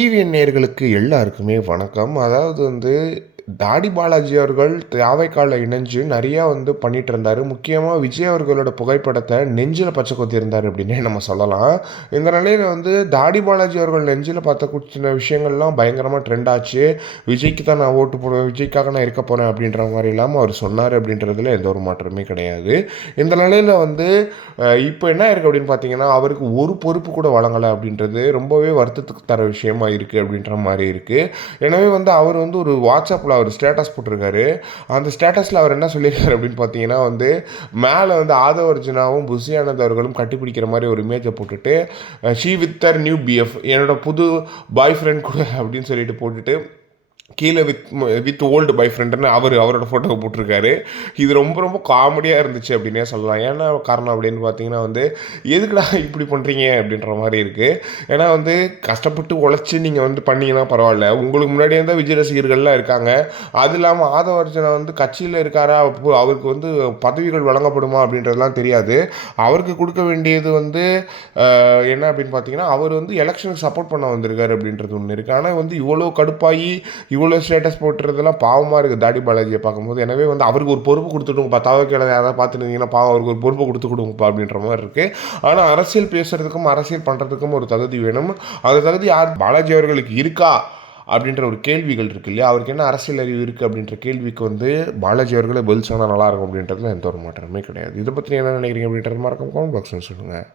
TVN நேர்களுக்கு எல்லாருக்குமே வணக்கம். அதாவது வந்து தாடி பாலாஜி அவர்கள் தாவைக்கால இணைஞ்சு நிறையா வந்து பண்ணிட்டு இருந்தார். முக்கியமாக விஜய் அவர்களோட புகைப்படத்தை நெஞ்சில் பச்சை கொத்தியிருந்தார் அப்படின்னே நம்ம சொல்லலாம். இந்த நிலையில் வந்து தாடி பாலாஜி அவர்கள் நெஞ்சில் பார்த்த குடிச்சின விஷயங்கள்லாம் பயங்கரமாக ட்ரெண்ட் ஆச்சு. விஜய்க்கு தான் நான் ஓட்டு போடுவேன் விஜய்க்காக நான் இருக்க போகிறேன் அப்படின்ற மாதிரி இல்லாமல் அவர் சொன்னார் அப்படின்றதுல எந்த ஒரு மாற்றமே கிடையாது. இந்த நிலையில் வந்து இப்போ என்ன இருக்குது அப்படின்னு பார்த்தீங்கன்னா அவருக்கு ஒரு பொறுப்பு கூட வழங்கலை அப்படின்றது ரொம்பவே வருத்தத்துக்கு தர விஷயமா இருக்குது அப்படின்ற மாதிரி இருக்குது எனவே வந்து அவர் வந்து ஒரு வாட்ஸ்அப்பில் அவர் ஸ்டேட்டஸ் போட்டிருக்காரு. அந்த ஸ்டேட்டஸில் அவர் என்ன சொல்லியிருக்காரு அப்படின்னு பார்த்தீங்கன்னா வந்து மேலே வந்து ஆதவ அர்ஜுனாவும் புஷி ஆனந்த் அவர்களும் கட்டிப்பிடிக்கிற மாதிரி ஒரு இமேஜை போட்டுட்டு ஷீ வித்தர் நியூ பிஎஃப் என்னோட புது பாய் ஃப்ரெண்ட் கூட அப்படின்னு சொல்லிட்டு போட்டுட்டு கீழே வித் வித் ஓல்டு பாய் ஃப்ரெண்டுன்னு அவர் அவரோட ஃபோட்டோவை போட்டிருக்காரு. இது ரொம்ப ரொம்ப காமெடியாக இருந்துச்சு அப்படின்னே சொல்லலாம். ஏன்னா காரணம் அப்படின்னு பார்த்தீங்கன்னா வந்து எதுக்குடா இப்படி பண்ணுறீங்க அப்படின்ற மாதிரி இருக்குது ஏன்னா வந்து கஷ்டப்பட்டு உழைச்சி நீங்கள் வந்து பண்ணீங்கன்னா பரவாயில்ல. உங்களுக்கு முன்னாடியே இருந்தால் விஜய் ரசிகர்கள்லாம் இருக்காங்க. அது இல்லாமல் ஆதவ அர்ஜுனா வந்து கட்சியில் இருக்காரா? அவருக்கு வந்து பதவிகள் வழங்கப்படுமா அப்படின்றதுலாம் தெரியாது. அவருக்கு கொடுக்க வேண்டியது வந்து என்ன அப்படின்னு பார்த்தீங்கன்னா அவர் வந்து எலெக்ஷனுக்கு சப்போர்ட் பண்ண வந்திருக்காரு அப்படின்றது ஒன்று இருக்குது ஆனால் வந்து இவ்வளோ கடுப்பாகி இவ்வளோ ஸ்டேட்டஸ் போட்டுறதெல்லாம் பாவமாக இருக்குது தாடி பாலாஜியை பார்க்கும்போது. எனவே வந்து அவருக்கு ஒரு பொறுப்பு கொடுத்துடுங்கப்பா. தவக்கையில் யாராவது பார்த்துருந்தீங்கன்னா பாவம் அவருக்கு ஒரு பொறுப்பு கொடுத்து கொடுங்கப்பா அப்படின்ற மாதிரி இருக்குது ஆனால் அரசியல் பேசுகிறதுக்கும் அரசியல் பண்ணுறதுக்கும் ஒரு தகுதி வேணும். அந்த தகுதி யார்? பாலாஜி அவர்களுக்கு இருக்கா? அப்படின்ற ஒரு கேள்விகள் இருக்கு இல்லையா? அவருக்கு என்ன அரசியல் அறிவு இருக்குது அப்படின்ற கேள்விக்கு வந்து பாலாஜி அவர்களே பதில் சொன்னால் நல்லாயிருக்கும் அப்படின்றதுல எந்த ஒரு மாற்றமே கிடையாது. இதை பற்றி என்ன நினைக்கிறீங்க அப்படின்றது மறக்காம கமெண்ட் பாக்ஸ்னு சொல்லுங்கள்